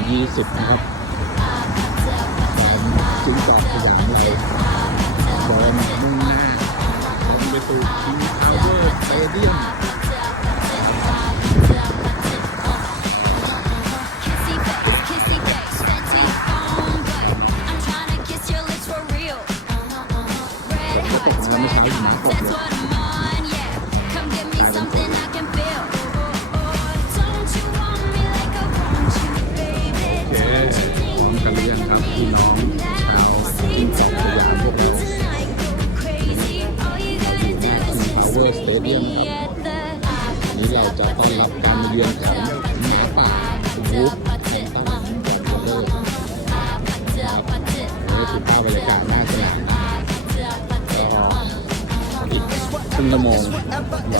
20 นะครับจึงจากสยามไรบอลมุ่งหน้าลงไปสู่คิงพาวเวอร์สเตเดียม Kissy face, kissy face, sent to your phone, but I'm trying to kiss your lips for real. Red hearts, red hearts, that's what is just Power meet Stadium me at the นี้เราจะต้อนรับการมาเยือนของหมาป่าวูฟแห่งต้อนรับบอลเลอร์นี่คือภาพบรรยากาศหน้าสนามก็อีกครึ่งชั่วโมงเราจะ